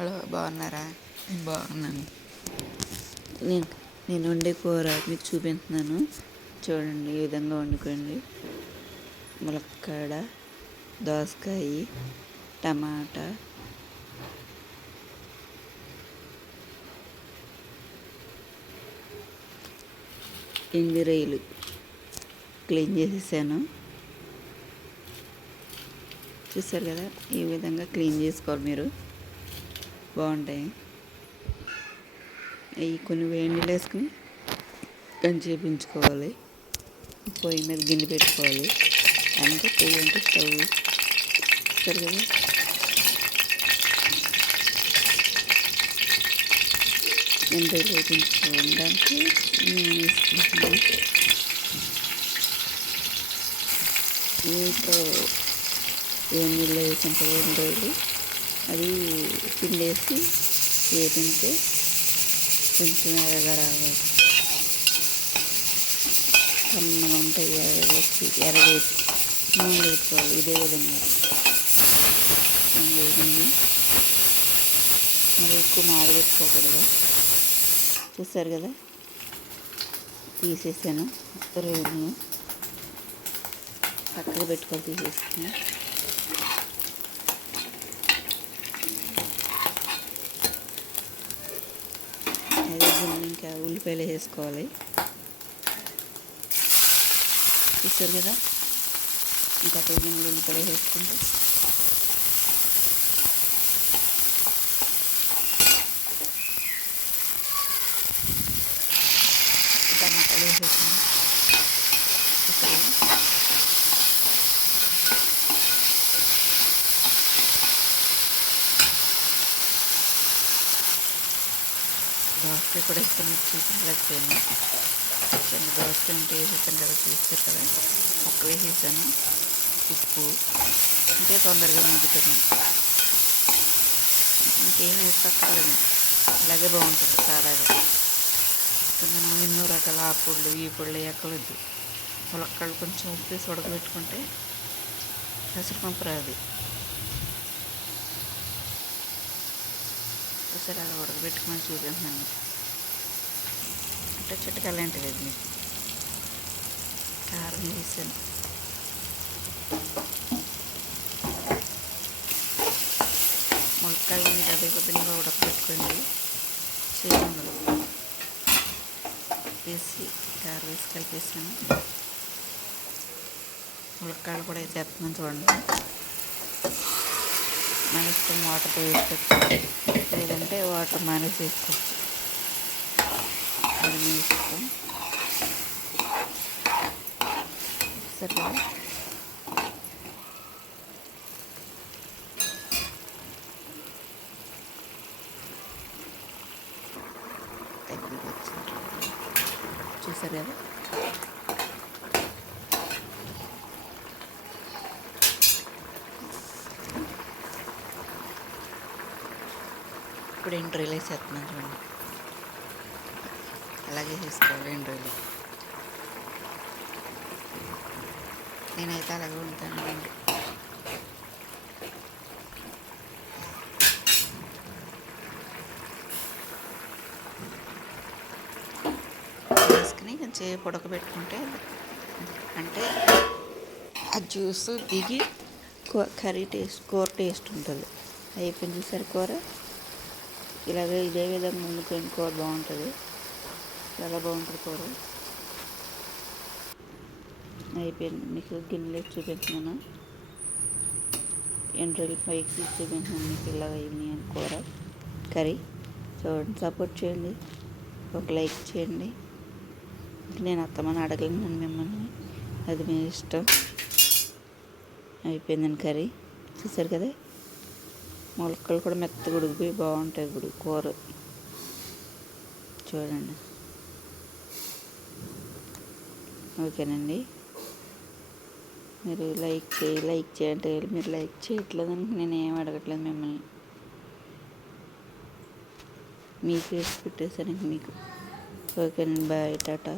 Hello, బాగున్నారా? నేను బాగున్నాను. నేను నేను వండే కూర మీకు చూపిస్తున్నాను. చూడండి, ఈ విధంగా వండుకోండి. ములక్కాడ, దోసకాయ, టమాటా, ఎంగిరొయ్యలు క్లీన్ చేసేసాను. చూసారు కదా, ఈ విధంగా క్లీన్ చేసుకోవాలి మీరు. బాగుంటాయి. అవి కొన్ని వేడి నీళ్ళు వేసుకుని చేపించుకోవాలి. పొయ్యి మీద గిన్నె పెట్టుకోవాలి. అంటే పొయ్యి అంటే స్టవ్. చూసారు కదా, ఎండ్రాయిలు వేయించుకోవడానికి నూనె వేసుకుంటున్నాను. నీతో వేడి నీళ్ళు వేసిన ఎండ్రాయిలు అది పిండేసి వేపింటే కొంచెం ఎర్రగా రావాలి. కమ్మగా ఉంటాయి. ఎర్రవేసి నూనె వేసుకోవాలి. ఇదే విధంగా వేగింది. మరి ఎక్కువ మాడబెట్టుకోకూడదు. చూసారు కదా, తీసేసాను. రొయ్యలను పక్కకు పెట్టుకొని తీసేసుకుని అదే గిన్నె ఇంకా ఉల్లిపాయలు వేసుకోవాలి. చూసారు కదా, ఇంకా గిన్నెలు ఉల్లిపాయలు వేసుకుంటే టమాటాలు వేసేసాను. చూసారు కదా, దోసకాయ కూడా వేసుకొని చూపించలేకపోయాను. దోసకాయ ఉంటే వేసేసాను కదా, చూస్తారు కదా, ముక్కలు వేసేసాను. ఉప్పు అంటే తొందరగా మగ్గుతుంది. ఇంకేం వేసుకోలేదు. అలాగే బాగుంటుంది సాదాగా. మనం ఎన్నో రకాల ఆ పొళ్ళు ఈ పొళ్ళు ఎక్కలేదు. ములక్కాళ్ళు కొంచెం ఉప్పు వేసి ఉడకబెట్టుకుంటే పెసరపప్పు రాదు. ఒకసారి అలా ఉడకబెట్టుకుని చూపిస్తున్నాను. అంటే చిట్టకాయలు ఏంటి మీకు కారం వేసాను. ములక్కాయలు మీరు అదే విధంగా ఉడకబెట్టుకోండి. చేయండి వేసి కారం వేసి కలిపేసాను. ములక్కాయలు కూడా వేసేస్తున్నాను. చూడండి, మన ఇష్టం. వాటర్తో వేసుకోవచ్చు, లేదంటే వాటర్ మేనేజ్ చేసుకోవచ్చు. అది మీ ఇష్టం. సరే, చూసారు కదా, ఇప్పుడు ఎండ్రాయిలు వేసేస్తున్నాను. చూడండి, అలాగే వేసుకోవాలి. ఎండ్రాయిలు నేనైతే అలాగే ఉంటానండి. వేసుకుని కొంచెం ఉడకబెట్టుకుంటే అంటే ఆ జ్యూస్ దిగి కర్రీ టేస్ట్, కూర టేస్ట్ ఉంటుంది. అయిపోయింది. చూసారు కూర. ఇలాగే ఇదే విధంగా వండుకొని కూర బాగుంటుంది. చాలా బాగుంటుంది కూర. అయిపోయింది. మీకు గిన్నెలో చూపించాను. ఎండ్రాయిలు పైకి తీసి చూపించాను మీకు. ఇలాగ అయింది కూర కర్రీ. చూడండి, సపోర్ట్ చేయండి, ఒక లైక్ చేయండి. నేను అత్తమని అడగలేను మిమ్మల్ని, అది మీ ఇష్టం. అయిపోయిందని కర్రీ. చూసారు కదా, ములక్కలు కూడా మెత్తగా ఉడికిపోయి బాగుంటాయి. ఇప్పుడు కూర చూడండి. ఓకేనండి, మీరు లైక్ చేయండి. మీరు లైక్ చేయట్లేదని నేను ఏం అడగట్లేదు మిమ్మల్ని. మీకు వేసి పెట్టేసాను మీకు. ఓకేనండి, బాయ్, టాటా.